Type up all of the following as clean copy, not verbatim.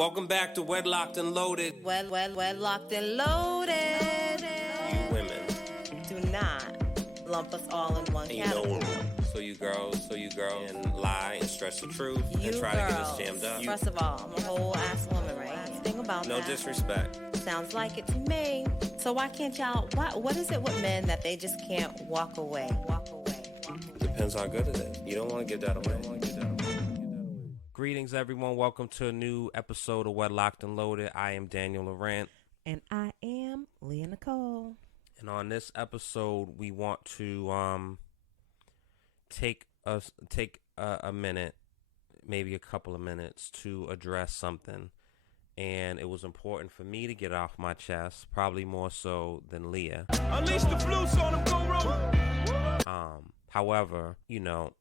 Welcome back to Wedlocked and Loaded. Wedlocked and Loaded. You women. Do not lump us all in one category. So you girls and lie and stretch the truth and try girls, to get us jammed up. First of all, I'm a whole ass woman, right? Think about no that. No disrespect. Sounds like it to me. So why can't y'all, what is it with men that they just can't walk away? Depends how good it is. You don't want to give that away. Greetings, everyone. Welcome to a new episode of Wedlocked and Loaded. I am Daniel Laurent. And I am Leah Nicole. And on this episode, we want to take a minute, maybe a couple of minutes, to address something. And it was important for me to get off my chest, probably more so than Leah. Unleash the flutes on them, go roll. However,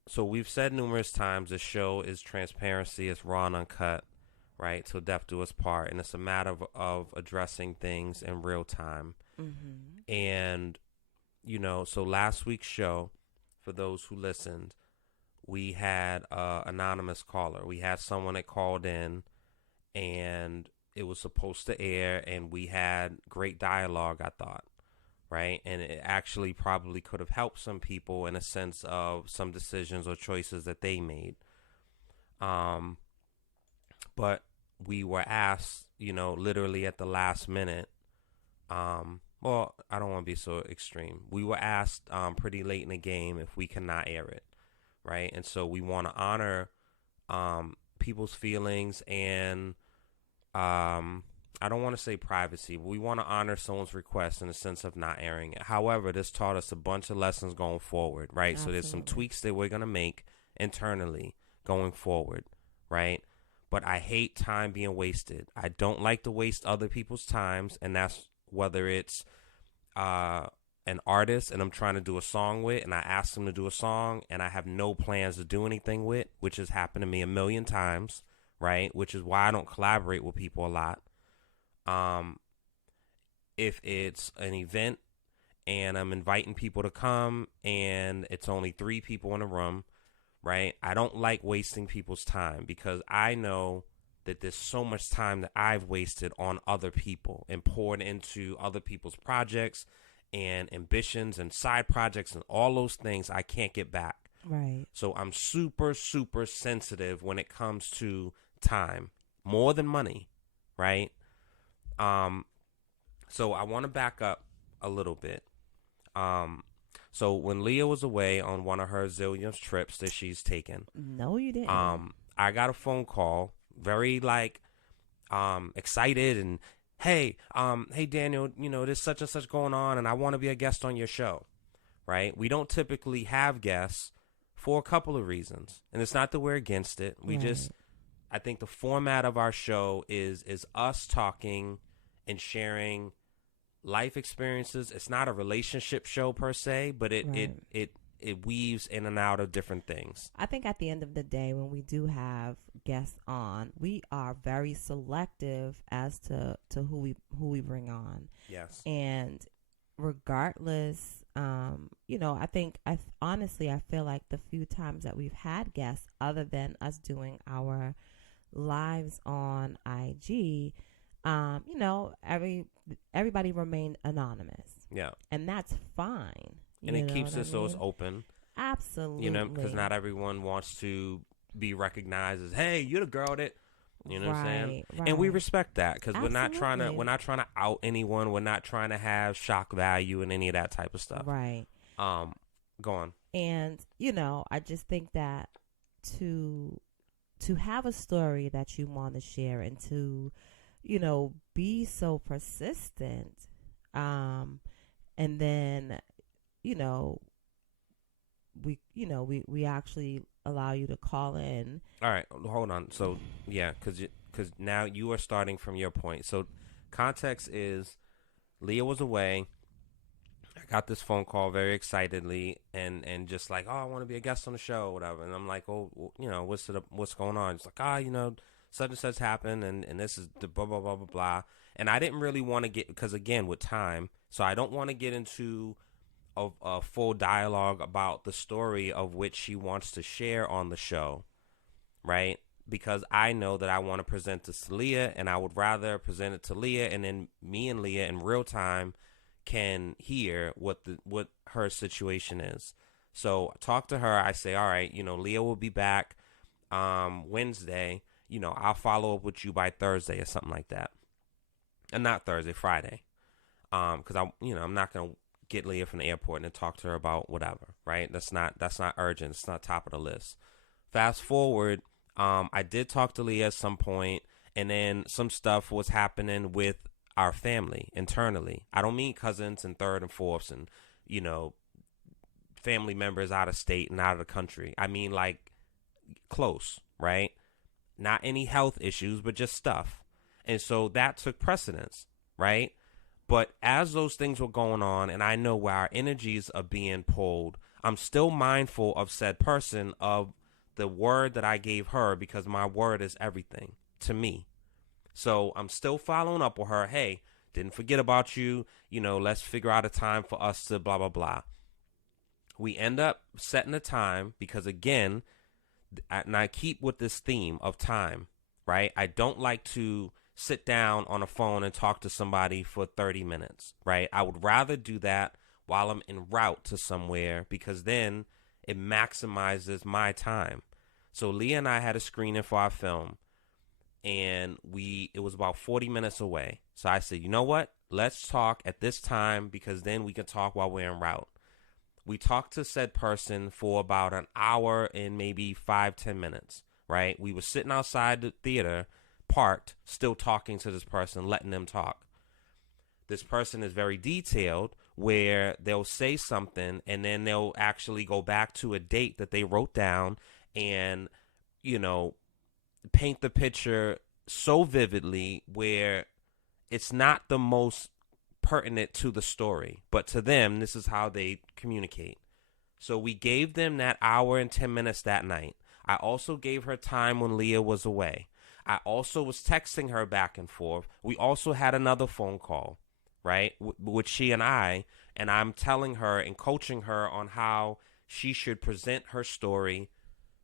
so we've said numerous times this show is transparency, it's raw and uncut, right? Till death do us part. And it's a matter of addressing things in real time. Mm-hmm. And, so last week's show, for those who listened, we had an anonymous caller. We had someone that called in, and it was supposed to air, and we had great dialogue, I thought. Right. And it actually probably could have helped some people in a sense of some decisions or choices that they made. But we were asked, literally at the last minute. Well, I don't want to be so extreme. We were asked pretty late in the game if we cannot air it. Right. And so we want to honor people's feelings and I don't want to say privacy, but we want to honor someone's request in the sense of not airing it. However, this taught us a bunch of lessons going forward, right? Absolutely. So there's some tweaks that we're going to make internally going forward, right? But I hate time being wasted. I don't like to waste other people's times, and that's whether it's an artist and I'm trying to do a song with, and I ask them to do a song, and I have no plans to do anything with, which has happened to me a million times, right? Which is why I don't collaborate with people a lot. If it's an event and I'm inviting people to come and it's only 3 people in a room, right? I don't like wasting people's time because I know that there's so much time that I've wasted on other people and poured into other people's projects and ambitions and side projects and all those things I can't get back. Right. So I'm super, super sensitive when it comes to time, more than money, right? So I want to back up a little bit. So when Leah was away on one of her zillion trips that she's taken. No, you didn't. I got a phone call, very excited and, hey Daniel, there's such and such going on and I want to be a guest on your show, right? We don't typically have guests for a couple of reasons. And it's not that we're against it. I think the format of our show is us talking and sharing life experiences. It's not a relationship show per se, but it weaves in and out of different things. I think at the end of the day, when we do have guests on, we are very selective as to who we bring on. Yes. And regardless, honestly I feel like the few times that we've had guests, other than us doing our lives on IG, everybody remained anonymous. Yeah. And that's fine. And it keeps us those open. Absolutely. Because not everyone wants to be recognized as, hey, you're the girl that, what I'm saying? Right. And we respect that because we're not trying to out anyone. We're not trying to have shock value and any of that type of stuff. Right. Go on. And, I just think that to have a story that you want to share and to, be so persistent, and then, we actually allow you to call in. All right, hold on. So, yeah, because now you are starting from your point. So, context is Leah was away. I got this phone call very excitedly and just like, oh, I want to be a guest on the show or whatever. And I'm like, oh, what's going on? It's like, such and such happened and this is the blah, blah, blah, blah, blah. And I didn't really want to get, because again, with time, so I don't want to get into a full dialogue about the story of which she wants to share on the show, right? because I know that I want to present this to Leah, and I would rather present it to Leah, and then me and Leah in real time can hear what her situation is. So I talk to her. I say, all right, Leah will be back Wednesday. I'll follow up with you by Thursday or something like that. And not Thursday, Friday. Because I'm not gonna get Leah from the airport and then talk to her about whatever, right? That's not urgent. It's not top of the list. Fast forward, I did talk to Leah at some point, and then some stuff was happening with our family internally. I don't mean cousins and third and fourths and family members out of state and out of the country. I mean like close, right? Not any health issues, but just stuff. And so that took precedence, right? But as those things were going on, and I know where our energies are being pulled, I'm still mindful of said person, of the word that I gave her, because my word is everything to me. So I'm still following up with her. Hey, didn't forget about you. Let's figure out a time for us to blah, blah, blah. We end up setting a time because, again, and I keep with this theme of time, right? I don't like to sit down on a phone and talk to somebody for 30 minutes, right? I would rather do that while I'm en route to somewhere, because then it maximizes my time. So Leah and I had a screening for our film, and it was about 40 minutes away. So I said, you know what? Let's talk at this time, because then we can talk while we're en route. We talked to said person for about an hour and maybe 5-10 minutes, right? We were sitting outside the theater, parked, still talking to this person, letting them talk. This person is very detailed, where they'll say something and then they'll actually go back to a date that they wrote down and, paint the picture so vividly where it's not the most pertinent to the story, but to them, this is how they communicate. So we gave them that hour and 10 minutes that night. I also gave her time when Leah was away. I also was texting her back and forth. We also had another phone call, right, with she and I'm telling her and coaching her on how she should present her story,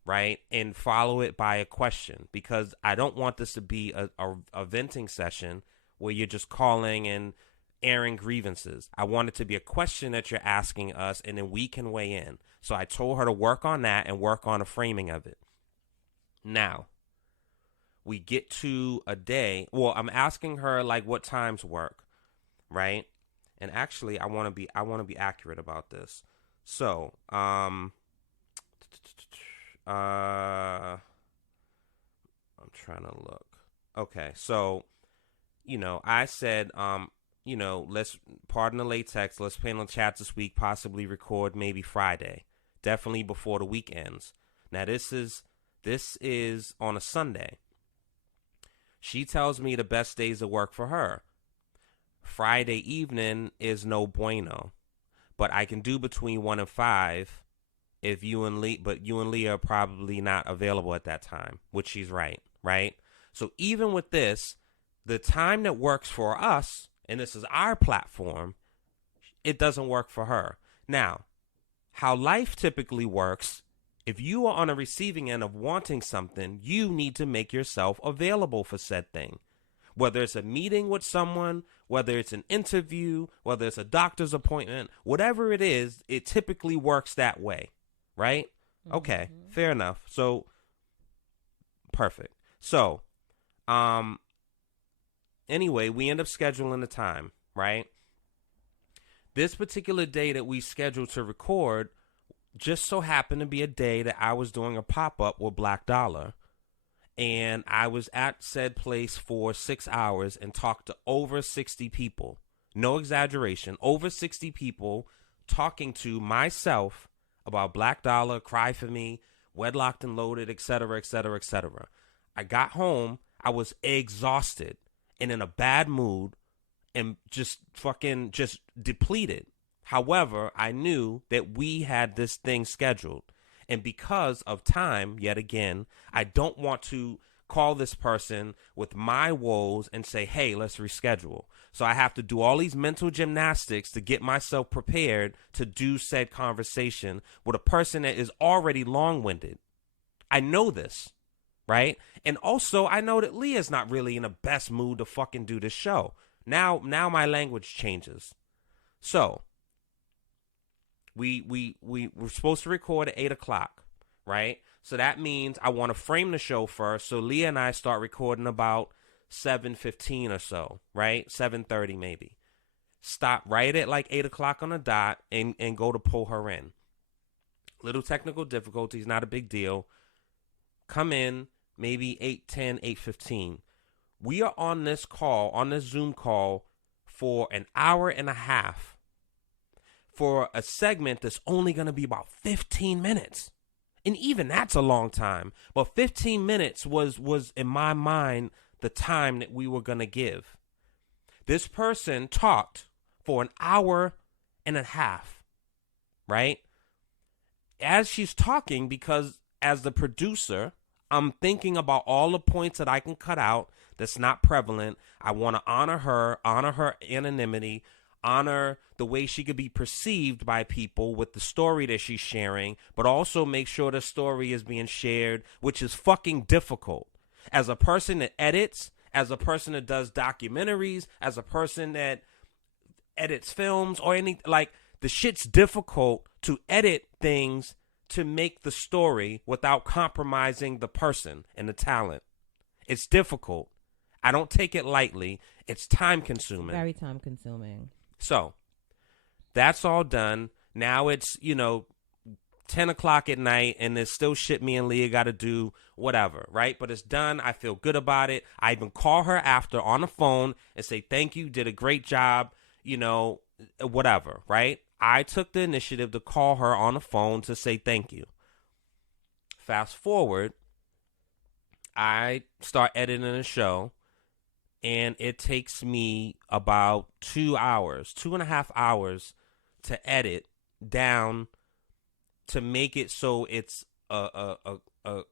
right, and follow it by a question, because I don't want this to be a venting session where you're just calling and airing grievances. I want it to be a question that you're asking us, and then we can weigh in. So I told her to work on that and work on the framing of it. Now, we get to a day. Well, I'm asking her like what times work, right? And actually, I want to be accurate about this. So, I'm trying to look. Okay, so, I said, let's, pardon the latex, let's plan on chat this week, possibly record maybe Friday, definitely before the week ends. Now, this is on a Sunday. She tells me the best days of work for her. Friday evening is no bueno, but I can do between 1 and 5 if you and Leah are probably not available at that time, which she's right? So even with this, the time that works for us, and this is our platform, it doesn't work for her. Now, how life typically works, if you are on a receiving end of wanting something, you need to make yourself available for said thing. Whether it's a meeting with someone, whether it's an interview, whether it's a doctor's appointment, whatever it is, it typically works that way, right? Mm-hmm. Okay, fair enough. So, perfect. So, anyway, we end up scheduling the time, right? This particular day that we scheduled to record just so happened to be a day that I was doing a pop-up with Black Dollar. And I was at said place for 6 hours and talked to over 60 people. No exaggeration. Over 60 people talking to myself about Black Dollar, Cry for Me, Wedlocked and Loaded, etc., etc., etc. I got home. I was exhausted and in a bad mood and just depleted. However, I knew that we had this thing scheduled. And because of time, yet again, I don't want to call this person with my woes and say, hey, let's reschedule. So I have to do all these mental gymnastics to get myself prepared to do said conversation with a person that is already long-winded. I know this. right? And also, I know that Leah's not really in the best mood to fucking do this show. Now my language changes. So, we were supposed to record at 8 o'clock, right? So that means I want to frame the show first. So Leah and I start recording about 7:15 or so, right? 7:30 maybe. Stop right at like 8 o'clock on the dot and go to pull her in. Little technical difficulties, not a big deal. Come in maybe 8:10, 8:15. We are on this call, on this Zoom call for an hour and a half for a segment that's only going to be about 15 minutes. And even that's a long time. But 15 minutes was in my mind the time that we were going to give. This person talked for an hour and a half, right? As she's talking, because as the producer, I'm thinking about all the points that I can cut out that's not prevalent. I want to honor her anonymity, honor the way she could be perceived by people with the story that she's sharing, but also make sure the story is being shared, which is fucking difficult. As a person that edits, as a person that does documentaries, as a person that edits films or any, like, the shit's difficult to edit things to make the story without compromising the person and the talent. It's difficult. I don't take it lightly. It's time consuming. Very time consuming. So that's all done. Now it's, 10 o'clock at night and there's still shit me and Leah got to do, whatever, right? But it's done. I feel good about it. I even call her after on the phone and say, thank you, did a great job, whatever, right? I took the initiative to call her on the phone to say thank you. Fast forward, I start editing the show, and it takes me about 2.5 hours to edit down to make it so it's a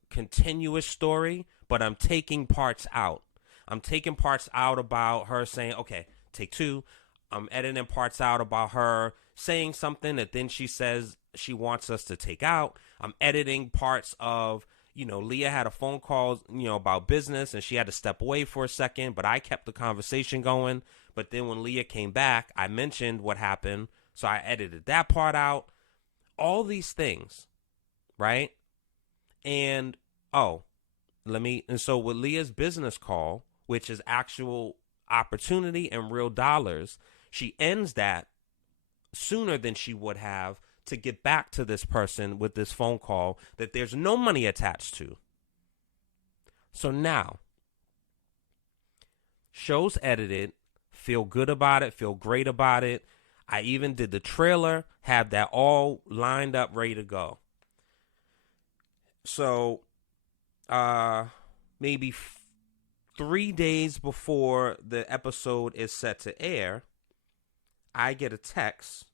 continuous story, but I'm taking parts out. I'm taking parts out about her saying, okay, take 2. I'm editing parts out about her saying something that then she says she wants us to take out. I'm editing parts of, Leah had a phone call, about business and she had to step away for a second, but I kept the conversation going. But then when Leah came back, I mentioned what happened. So I edited that part out. All these things, right? And, so with Leah's business call, which is actual opportunity and real dollars, she ends that sooner than she would have to get back to this person with this phone call that there's no money attached to. So now, show's edited, feel good about it, feel great about it. I even did the trailer, have that all lined up, ready to go. So, maybe 3 days before the episode is set to air, I get a text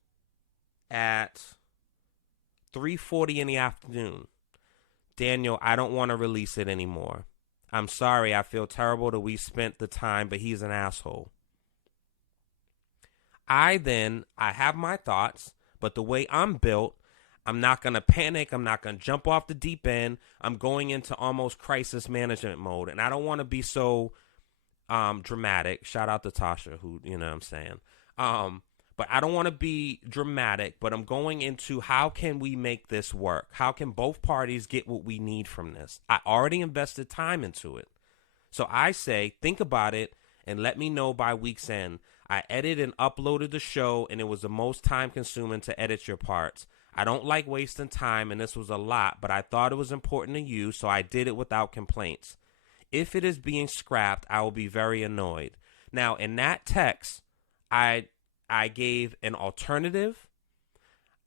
at 3:40 in the afternoon. Daniel, I don't want to release it anymore. I'm sorry, I feel terrible that we spent the time, but he's an asshole. I have my thoughts, but the way I'm built, I'm not going to panic. I'm not going to jump off the deep end. I'm going into almost crisis management mode, and I don't want to be so dramatic. Shout out to Tasha, who, what I'm saying. But I don't want to be dramatic, but I'm going into how can we make this work? How can both parties get what we need from this? I already invested time into it. So I say, think about it and let me know by week's end. I edited and uploaded the show, and it was the most time consuming to edit your parts. I don't like wasting time, and this was a lot, but I thought it was important to you, so I did it without complaints. If it is being scrapped, I will be very annoyed. Now, in that text, I gave an alternative.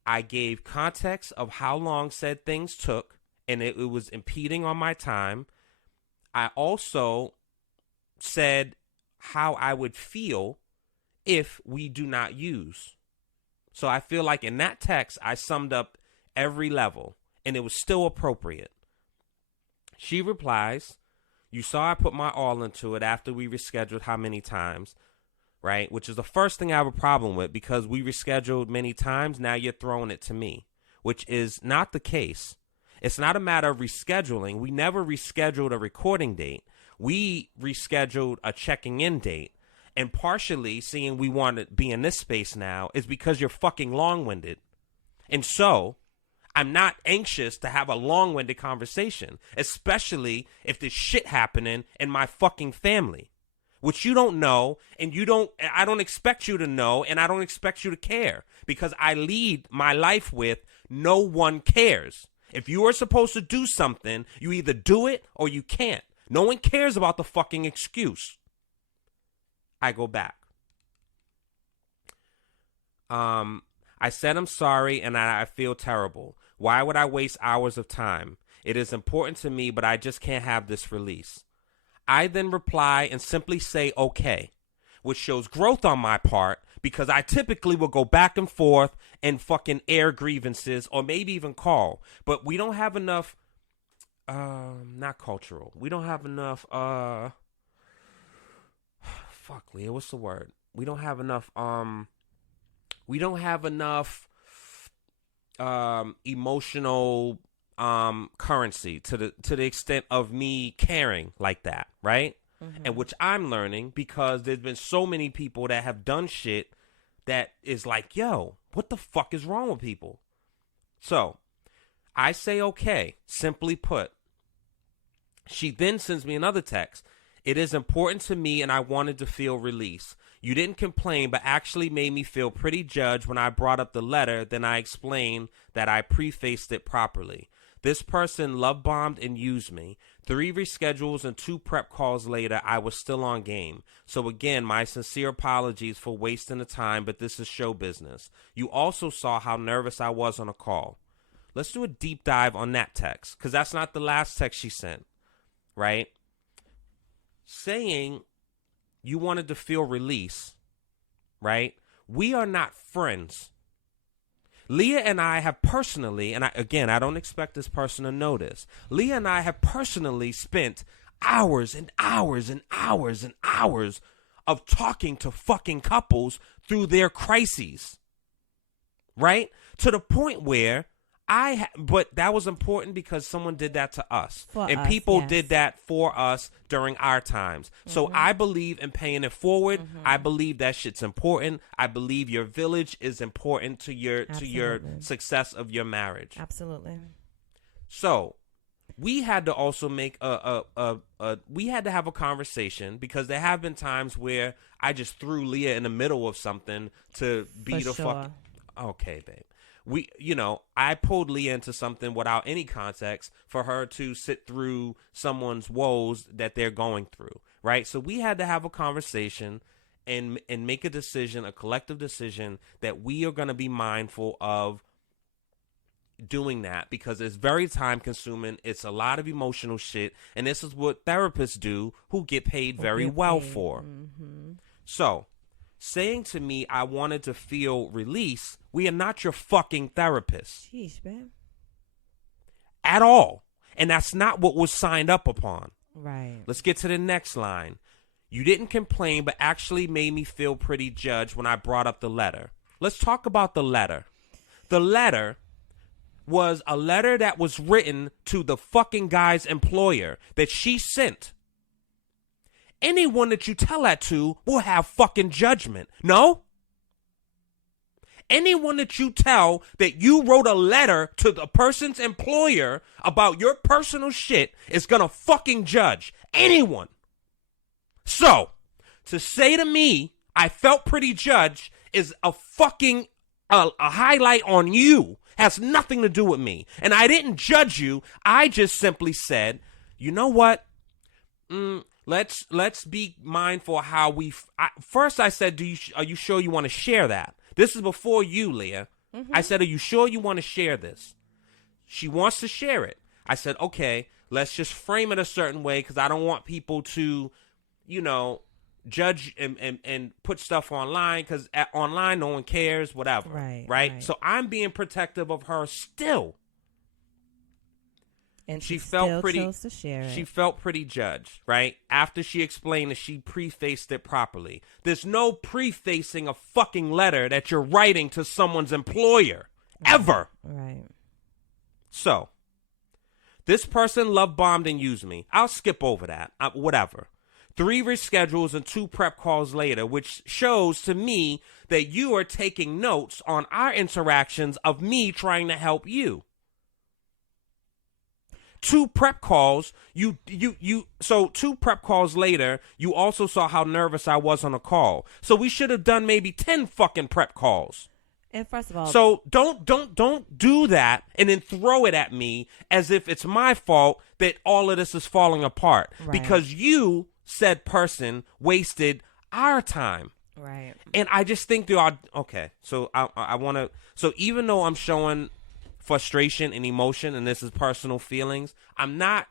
I gave context of how long said things took, and it was impeding on my time. I also said how I would feel if we do not use. So I feel like in that text, I summed up every level, and it was still appropriate. She replies, you saw I put my all into it after we rescheduled how many times, right? Which is the first thing I have a problem with, because we rescheduled many times. Now you're throwing it to me, which is not the case. It's not a matter of rescheduling. We never rescheduled a recording date. We rescheduled a checking in date. And partially seeing we want to be in this space now is because you're fucking long-winded. And so I'm not anxious to have a long-winded conversation, especially if there's shit happening in my fucking family, which you don't know, and I don't expect you to know, and I don't expect you to care, because I lead my life with no one cares. If you are supposed to do something, you either do it or you can't. No one cares about the fucking excuse. I go back. I said I'm sorry and I feel terrible. Why would I waste hours of time? It is important to me, but I just can't have this release. I then reply and simply say okay, which shows growth on my part, because I typically will go back and forth and fucking air grievances or maybe even call. But we don't have enough, not cultural. We don't have enough, fuck, Leah, what's the word? We don't have enough emotional currency to the extent of me caring like that, right? Mm-hmm. And which I'm learning, because there's been so many people that have done shit that is like, yo, what the fuck is wrong with people? So I say okay, simply put. She then sends me another text. It is important to me and I wanted to feel release. You didn't complain, but actually made me feel pretty judged when I brought up the letter. Then I explained that I prefaced it properly. This person love bombed and used me. 3 reschedules and 2 prep calls later, I was still on game. So again, my sincere apologies for wasting the time, but this is show business. You also saw how nervous I was on a call. Let's do a deep dive on that text, because that's not the last text she sent, right? Saying you wanted to feel release, right? We are not friends. Leah and I have personally, and I don't expect this person to know this, Leah and I have personally spent hours and hours and hours and hours of talking to fucking couples through their crises, right? To the point where but that was important because someone did that to us. People did that for us during our times. Mm-hmm. So I believe in paying it forward. Mm-hmm. I believe that shit's important. I believe your village is important to your success of your marriage. Absolutely. So we had to also make we had to have a conversation, because there have been times where I just threw Leah in the middle of something to be fuck. Okay, babe. I pulled Leah into something without any context for her to sit through someone's woes that they're going through, right? So we had to have a conversation and make a decision, a collective decision, that we are going to be mindful of doing that, because it's very time consuming. It's a lot of emotional shit. And this is what therapists do, who get paid very well for. Mm-hmm. So saying to me, I wanted to feel release. We are not your fucking therapist. Jeez, man. At all. And that's not what was signed up upon. Right. Let's get to the next line. You didn't complain, but actually made me feel pretty judged when I brought up the letter. Let's talk about the letter. The letter was a letter that was written to the fucking guy's employer that she sent. Anyone that you tell that to will have fucking judgment. No? Anyone that you tell that you wrote a letter to the person's employer about your personal shit is gonna fucking judge. Anyone. So, to say to me, I felt pretty judged, is a fucking a highlight on you. Has nothing to do with me. And I didn't judge you. I just simply said, you know what? Let's be mindful of how we. First, I said, are you sure you want to share that? This is before you, Leah. Mm-hmm. I said, are you sure you want to share this? She wants to share it. I said, okay, let's just frame it a certain way, because I don't want people to, judge and put stuff online, because online no one cares, whatever. Right? So I'm being protective of her still. And she felt chose to share it. She felt pretty judged, right? After she explained that she prefaced it properly. There's no prefacing a fucking letter that you're writing to someone's employer. Ever. Right. So, This person love bombed and used me. I'll skip over that. Whatever. 3 reschedules and 2 prep calls later, which shows to me that you are taking notes on our interactions of me trying to help you. 2 prep calls, so 2 prep calls later, you also saw how nervous I was on a call. So we should have done maybe 10 fucking prep calls. And first of all, so don't do that and then throw it at me as if it's my fault that all of this is falling apart. Right. Because you, said person, wasted our time. Right. And I just think okay. So I want to. So even though I'm showing frustration and emotion, and this is personal feelings, I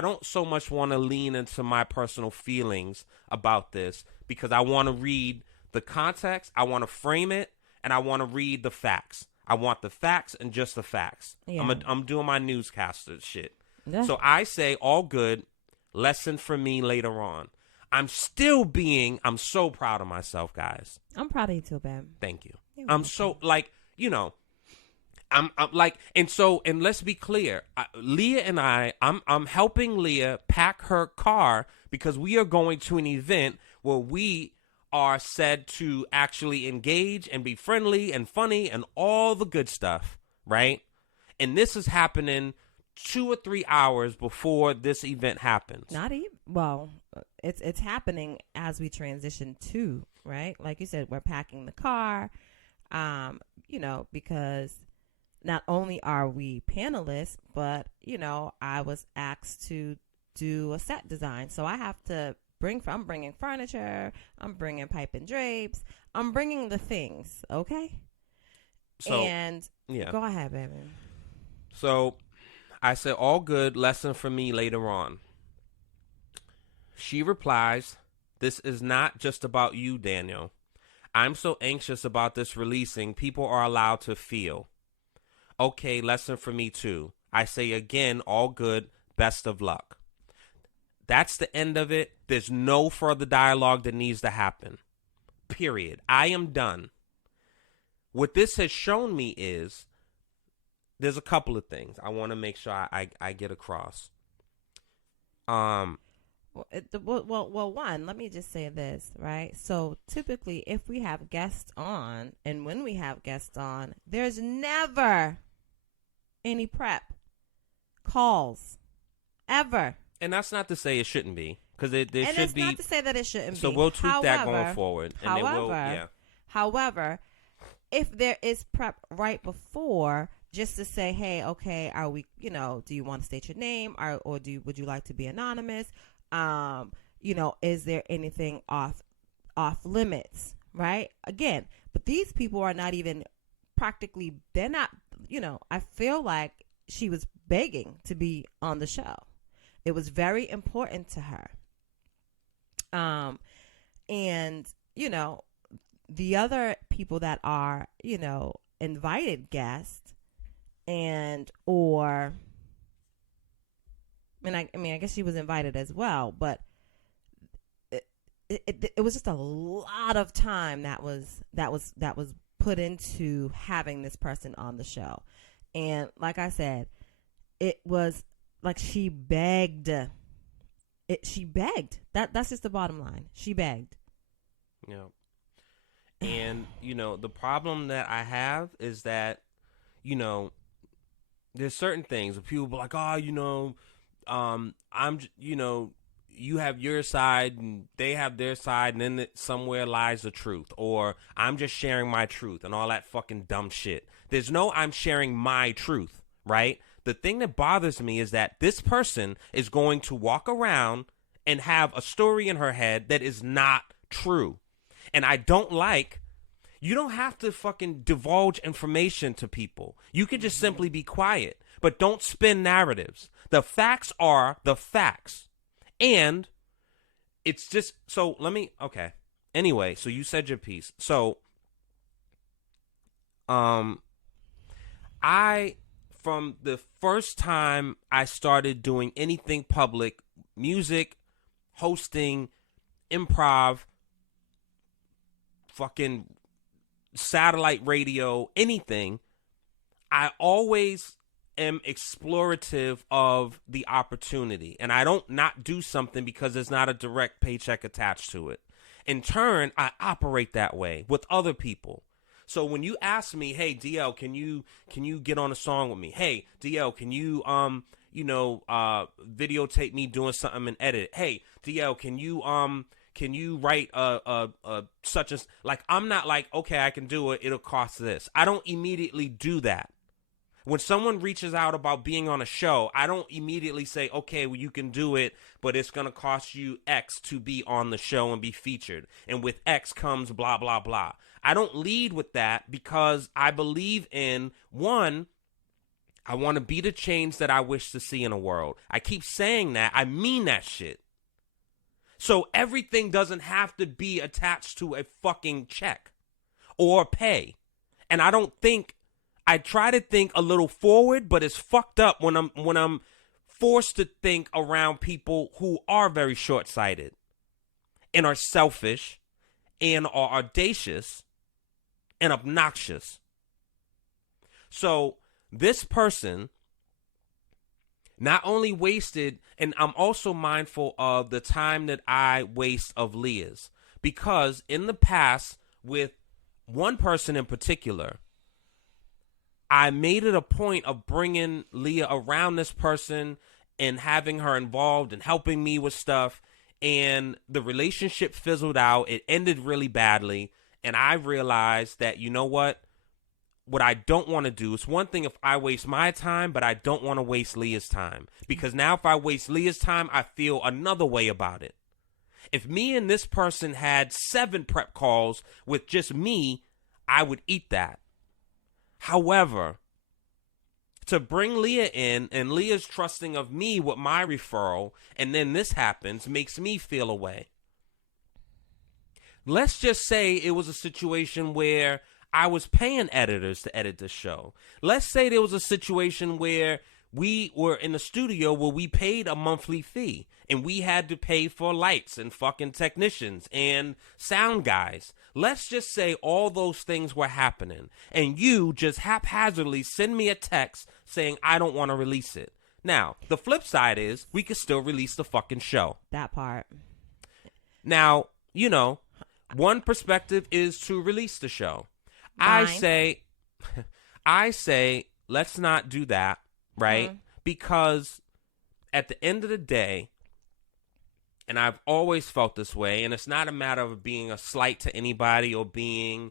don't so much want to lean into my personal feelings about this, because I want to read the context, I want to frame it, and I want to read the facts. I want the facts and just the facts. Yeah. I'm doing my newscaster shit. Yeah. So I say, all good, lesson for me later on. I'm so proud of myself, guys. I'm proud of you too, babe. Thank you. You're I'm welcome. so, like, I'm like, and let's be clear. Leah and I'm helping Leah pack her car because we are going to an event where we are said to actually engage and be friendly and funny and all the good stuff, right? And this is happening 2 or 3 hours before this event happens. Not even. Well, it's happening as we transition to, right? Like you said, we're packing the car, because not only are we panelists, but, I was asked to do a set design. So I have to I'm bringing furniture, I'm bringing pipe and drapes, I'm bringing the things, okay? So, and yeah. Go ahead, baby. So I said, all good, lesson for me later on. She replies, this is not just about you, Daniel. I'm so anxious about this releasing. People are allowed to feel. Okay, lesson for me too. I say again, all good, best of luck. That's the end of it. There's no further dialogue that needs to happen. Period. I am done. What this has shown me is there's a couple of things I want to make sure I get across. Well, one, let me just say this, right? So typically, if we have guests on, and when we have guests on, there's never any prep calls, ever. And that's not to say it shouldn't be, because there and should it's be. not to say that it shouldn't be. So we'll tweak that going forward. And However, if there is prep right before, just to say, hey, okay, are we, do you want to state your name, or would you like to be anonymous? Is there anything off limits, right? Again, but these people are not even practically, they're not, I feel like she was begging to be on the show. It was very important to her. And, the other people that are, invited guests I guess she was invited as well, but it was just a lot of time that was put into having this person on the show. And like I said, it was like she begged. She begged. That's just the bottom line. She begged. Yeah. And, the problem that I have is that, there's certain things where people be like, you have your side and they have their side, and then somewhere lies the truth, or I'm just sharing my truth and all that fucking dumb shit. There's no I'm sharing my truth, right? The thing that bothers me is that this person is going to walk around and have a story in her head that is not true. And I don't like, you don't have to fucking divulge information to people. You can just simply be quiet, but don't spin narratives. The facts are the facts. And it's just, okay. Anyway, so you said your piece. So, from the first time I started doing anything public, music, hosting, improv, fucking satellite radio, anything, I always am explorative of the opportunity, and I don't not do something because there's not a direct paycheck attached to it. In turn, I operate that way with other people. So when you ask me, hey, DL, can you get on a song with me? Hey, DL, can you videotape me doing something and edit it? Hey, DL, can you write a such as, like, I'm not like, okay, I can do it, it'll cost this. I don't immediately do that. When someone reaches out about being on a show, I don't immediately say, okay, well, you can do it, but it's going to cost you X to be on the show and be featured. And with X comes blah, blah, blah. I don't lead with that because I believe in, one, I want to be the change that I wish to see in a world. I keep saying that. I mean that shit. So everything doesn't have to be attached to a fucking check or pay. And I try to think a little forward, but it's fucked up when I'm forced to think around people who are very short-sighted and are selfish and are audacious and obnoxious. So this person not only wasted, and I'm also mindful of the time that I waste of Leah's, because in the past, with one person in particular, I made it a point of bringing Leah around this person and having her involved and helping me with stuff, and the relationship fizzled out. It ended really badly, and I realized that, you know what I don't want to do, it's one thing if I waste my time, but I don't want to waste Leah's time, because now if I waste Leah's time, I feel another way about it. If me and this person had 7 prep calls with just me, I would eat that. However, to bring Leah in, and Leah's trusting of me with my referral, and then this happens, makes me feel away. Let's just say it was a situation where I was paying editors to edit the show. Let's say there was a situation where we were in the studio where we paid a monthly fee, and we had to pay for lights and fucking technicians and sound guys. Let's just say all those things were happening, and you just haphazardly send me a text saying, I don't want to release it. Now, the flip side is we could still release the fucking show. That part. Now, one perspective is to release the show. Fine. I say, let's not do that, right? Because at the end of the day, and I've always felt this way, and it's not a matter of being a slight to anybody or being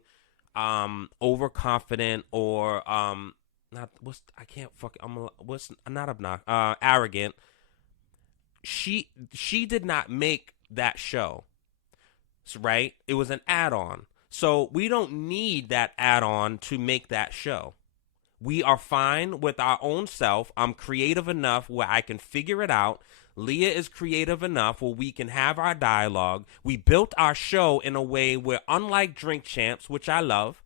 overconfident or arrogant. She did not make that show, right? It was an add-on. So we don't need that add-on to make that show. We are fine with our own self. I'm creative enough where I can figure it out. Leah is creative enough where we can have our dialogue. We built our show in a way where, unlike Drink Champs, which I love,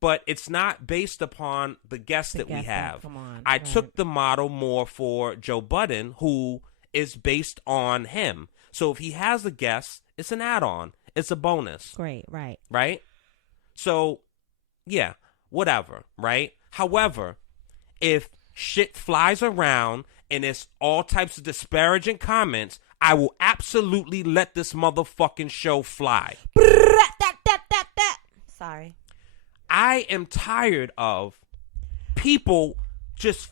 but it's not based upon the guests that we have. I took the model more for Joe Budden, who is based on him. So if he has a guest, it's an add-on. It's a bonus. Great, right. Right? So, yeah, whatever, right? However, if shit flies around and it's all types of disparaging comments, I will absolutely let this motherfucking show fly. Sorry. I am tired of people just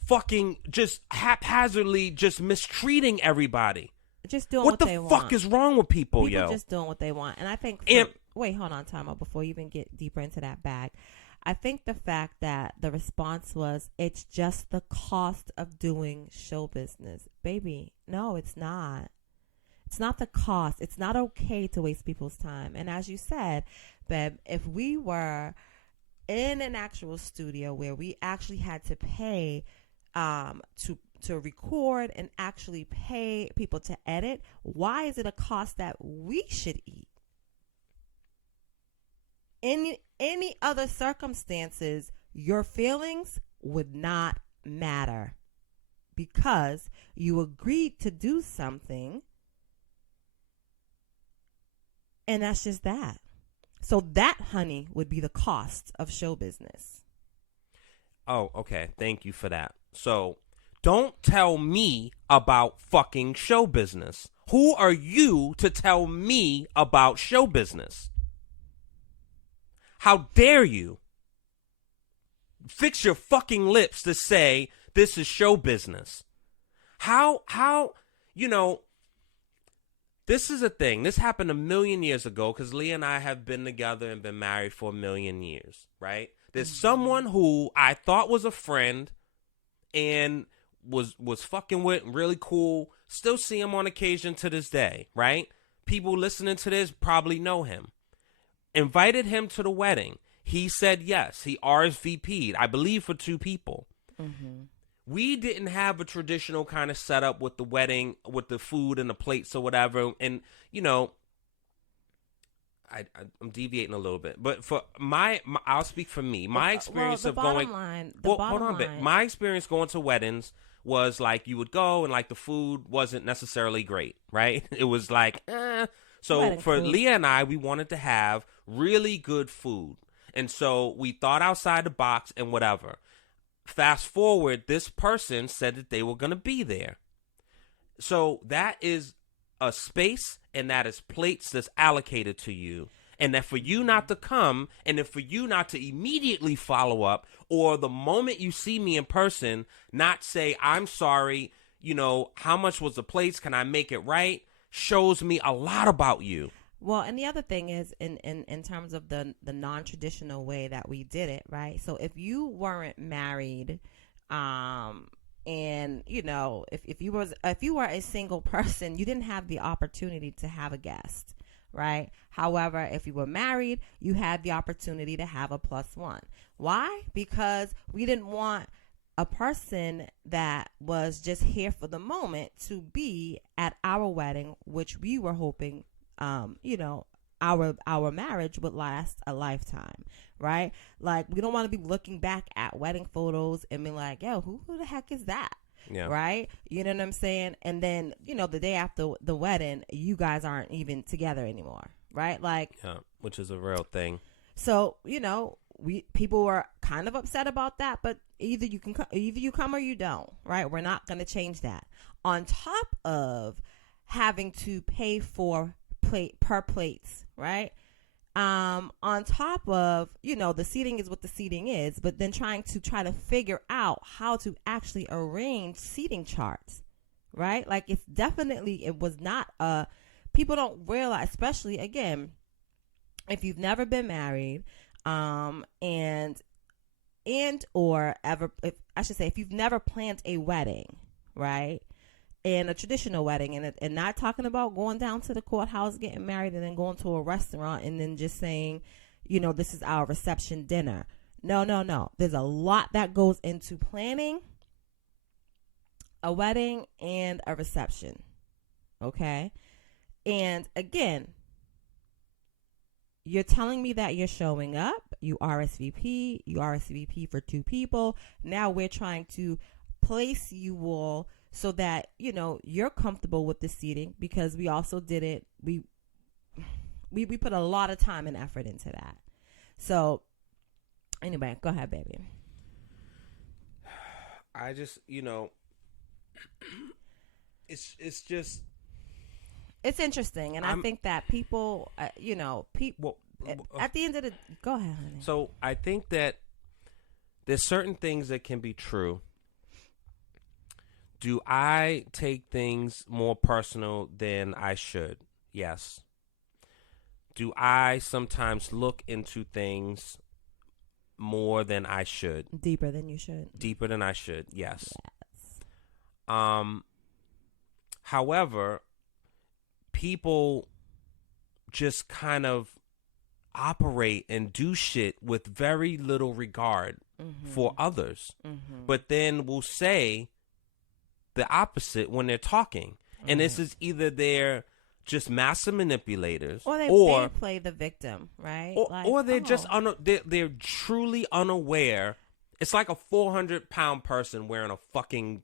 haphazardly just mistreating everybody. Just doing what they want. What the fuck is wrong with people, yo? People just doing what they want. And I think, wait, hold on, time out before you even get deeper into that bag. I think the fact that the response was, it's just the cost of doing show business. Baby, no, it's not. It's not the cost. It's not okay to waste people's time. And as you said, babe, if we were in an actual studio where we actually had to pay to record and actually pay people to edit, why is it a cost that we should eat? In any other circumstances, your feelings would not matter because you agreed to do something, and that's just that. So that, honey, would be the cost of show business. Oh, okay. Thank you for that. So don't tell me about fucking show business. Who are you to tell me about show business? How dare you? Fix your fucking lips to say this is show business. How, this is a thing. This happened 1,000,000 years ago because Leah and I have been together and been married for 1,000,000 years, right? There's someone who I thought was a friend and was fucking with, really cool. Still see him on occasion to this day, right? People listening to this probably know him. Invited him to the wedding. He said yes. He RSVP'd, I believe, for 2 people. Mm-hmm. We didn't have a traditional kind of setup with the wedding, with the food and the plates or whatever. And, I'm deviating a little bit. But for I'll speak for me. My experience of going... hold on a bit. My experience going to weddings was like you would go and like the food wasn't necessarily great, right? It was like, So wedding for food. Leah and I, we wanted to have really good food. And so we thought outside the box and whatever. Fast forward, this person said that they were going to be there. So that is a space and that is plates that's allocated to you. And that for you not to come and then for you not to immediately follow up or the moment you see me in person, not say, I'm sorry, how much was the plates? Can I make it right? Shows me a lot about you. Well, and the other thing is in terms of the non-traditional way that we did it, right? So if you weren't married, and if you were a single person, you didn't have the opportunity to have a guest, right? However, if you were married, you had the opportunity to have a +1. Why? Because we didn't want a person that was just here for the moment to be at our wedding, which we were hoping our marriage would last a lifetime, right? Like, we don't want to be looking back at wedding photos and be like, yo, who the heck is that? Yeah. Right? You know what I'm saying? And then, the day after the wedding, you guys aren't even together anymore, right? Like, yeah, which is a real thing. So, people were kind of upset about that, but either you come or you don't, right? We're not going to change that. On top of having to pay for per plates, right? On top of, the seating is what the seating is, but then trying to figure out how to actually arrange seating charts, right? Like, it was not people don't realize, especially again, if you've never been married, if you've never planned a wedding, right? And a traditional wedding, and not talking about going down to the courthouse, getting married, and then going to a restaurant and then just saying, this is our reception dinner. No. There's a lot that goes into planning a wedding and a reception. Okay? And again, you're telling me that you're showing up, you RSVP for 2 people. Now we're trying to place you all so that, you're comfortable with the seating, because we also did it. We put a lot of time and effort into that. So anyway, go ahead, baby. I just, it's just. It's interesting. And I think that people, at the end of the, go ahead, honey. So I think that there's certain things that can be true. Do I take things more personal than I should? Yes. Do I sometimes look into things more than I should? Deeper than you should. Deeper than I should, yes. However, people just kind of operate and do shit with very little regard for others. But then will say the opposite when they're talking. And this is either they're just master manipulators, or they play the victim, right? Or they're just they're truly unaware. It's like a 400-pound person wearing a fucking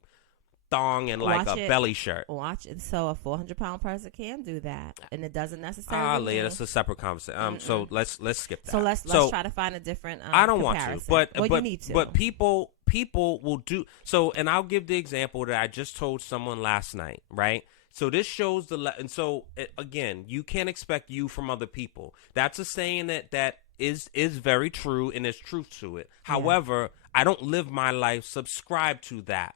thong and like a belly shirt. Watch it. So a 400-pound person can do that, and it doesn't necessarily. Leah, that's a separate conversation. So let's skip that. So let's try to find a different. I don't want to, but you need to. But people people will do so. And I'll give the example that I just told someone last night, right? So this shows and so again, you can't expect you from other people. That's a saying that is very true, and there's truth to it. Yeah. However, I don't live my life subscribe to that.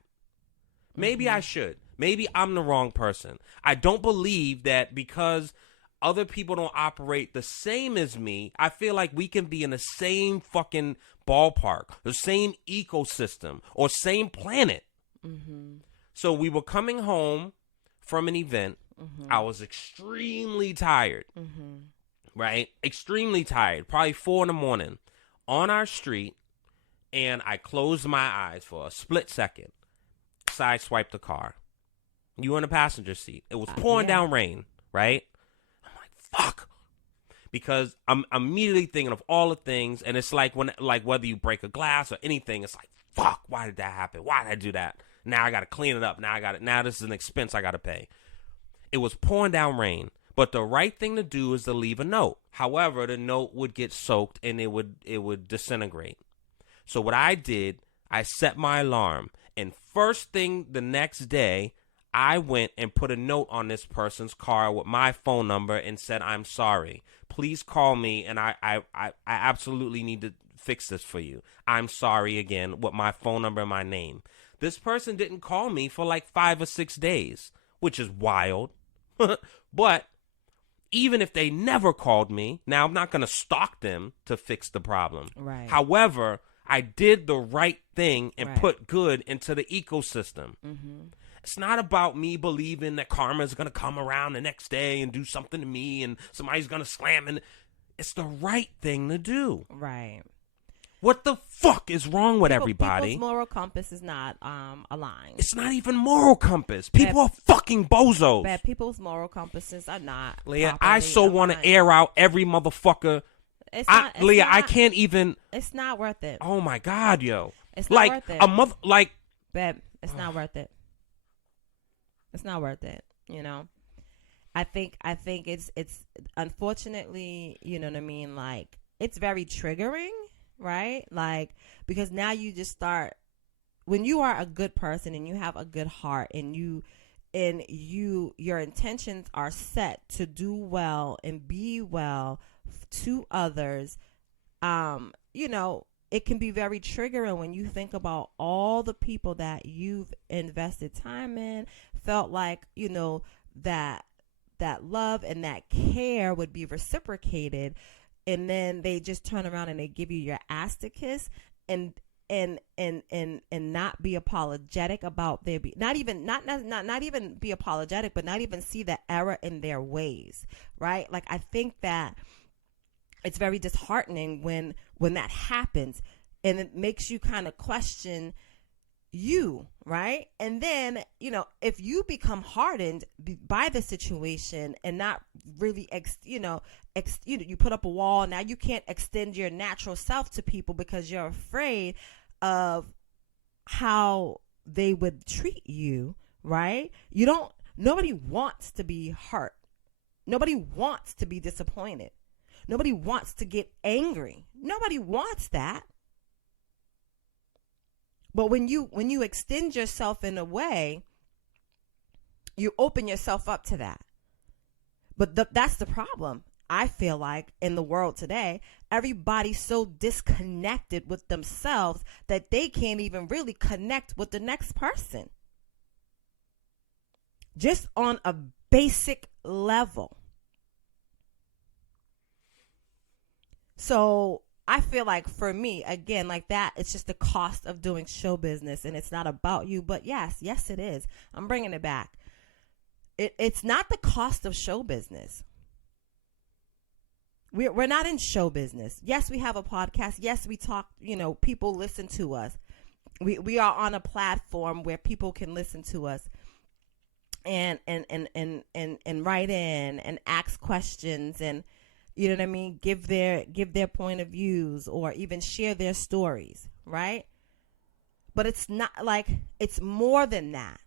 Maybe I should. Maybe I'm the wrong person. I don't believe that because other people don't operate the same as me, I feel like we can be in the same fucking ballpark, the same ecosystem, or same planet. So we were coming home from an event. I was extremely tired, right? Extremely tired, probably 4 a.m. on our street, and I closed my eyes for a split second, sideswiped the car. You were in the passenger seat. It was pouring down rain, right? I'm like, fuck. Because I'm immediately thinking of all the things, and it's like whether you break a glass or anything, it's like, fuck, why did that happen? Why did I do that? Now I got to clean it up. Now this is an expense I got to pay. It was pouring down rain, but the right thing to do is to leave a note. However, the note would get soaked and it would disintegrate. So what I did, I set my alarm, and first thing the next day, I went and put a note on this person's car with my phone number and said, I'm sorry. Please call me, and I absolutely need to fix this for you. I'm sorry again, with my phone number and my name. This person didn't call me for like 5 or 6 days, which is wild. But even if they never called me, now I'm not going to stalk them to fix the problem. Right. However, I did the right thing and put good into the ecosystem. It's not about me believing that karma is going to come around the next day and do something to me and somebody's going to slam in. It's the right thing to do. Right. What the fuck is wrong with everybody? People's moral compass is not aligned. It's not even moral compass. People are fucking bozos. Bad people's moral compasses are not. Leah, I so want to air out every motherfucker. Leah, I can't even. It's not worth it. Oh my God, yo. It's not worth it. A mother, like. Babe, it's not worth it. It's not worth it. You know, I think it's unfortunately, you know what I mean. Like, it's very triggering, right? Like, because now you just start, when you are a good person and you have a good heart and your intentions are set to do well and be well to others, you know, it can be very triggering when you think about all the people that you've invested time in, felt like, you know, that love and that care would be reciprocated, and then they just turn around and they give you your ass to kiss and not be apologetic about not even be apologetic, but not even see the error in their ways, right? Like, I think that it's very disheartening when that happens, and it makes you kind of question you, right? And then, you know, if you become hardened by the situation and not really, you put up a wall, now you can't extend your natural self to people because you're afraid of how they would treat you, right? Nobody wants to be hurt. Nobody wants to be disappointed. Nobody wants to get angry. Nobody wants that. But when you extend yourself in a way, you open yourself up to that. But that's the problem. I feel like in the world today, everybody's so disconnected with themselves that they can't even really connect with the next person. Just on a basic level. So I feel like for me, again, like that, it's just the cost of doing show business, and it's not about you. But yes, it is. I'm bringing it back. It's not the cost of show business. We're not in show business. Yes, we have a podcast. Yes, we talk, you know, people listen to us. We are on a platform where people can listen to us and write in and ask questions and, you know what I mean, give their point of views or even share their stories, right? But it's not like, it's more than that.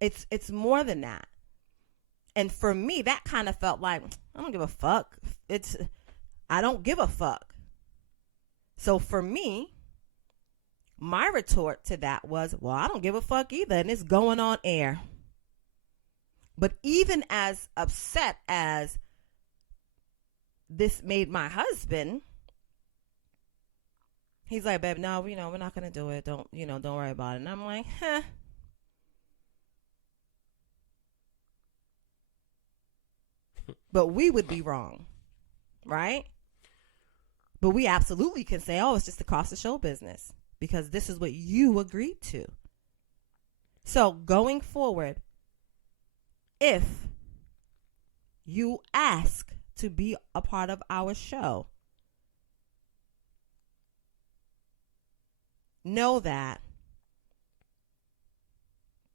It's more than that. And for me, that kind of felt like, I don't give a fuck. I don't give a fuck. So for me, my retort to that was, well, I don't give a fuck either, and it's going on air. But even as upset as this made my husband, he's like, babe, no, we're not going to do it. Don't worry about it. And I'm like, huh. But we would be wrong, right? But we absolutely can say, oh, it's just the cost of show business because this is what you agreed to. So going forward, if you ask to be a part of our show, know that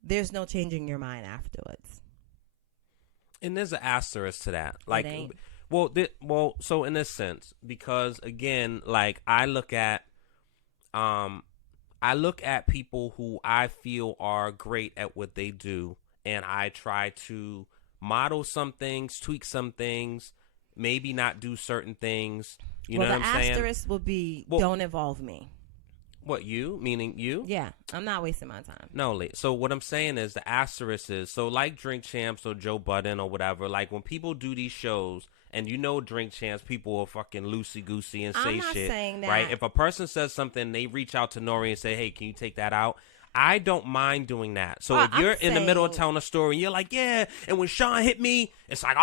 there's no changing your mind afterwards. And there's an asterisk to that. It ain't. So in this sense, because again, like I look at people who I feel are great at what they do, and I try to model some things, tweak some things, maybe not do certain things. You know what I'm saying? The asterisk will be, don't involve me. What, you? Meaning you? Yeah, I'm not wasting my time. No, so what I'm saying is the asterisk is, so like Drink Champs or Joe Budden or whatever, like when people do these shows, and Drink Champs, people are fucking loosey-goosey and say I'm not shit. saying that. Right? If a person says something, they reach out to Nori and say, hey, can you take that out? I don't mind doing that. So if you're in the middle of telling a story and you're like, yeah, and when Sean hit me, it's like,